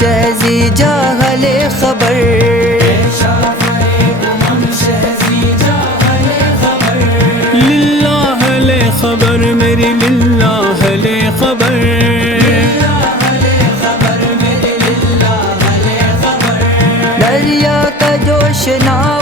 شہزی جاہل خبر، للہ لے خبر میری للہ لے خبر، دریا کا جوش نہ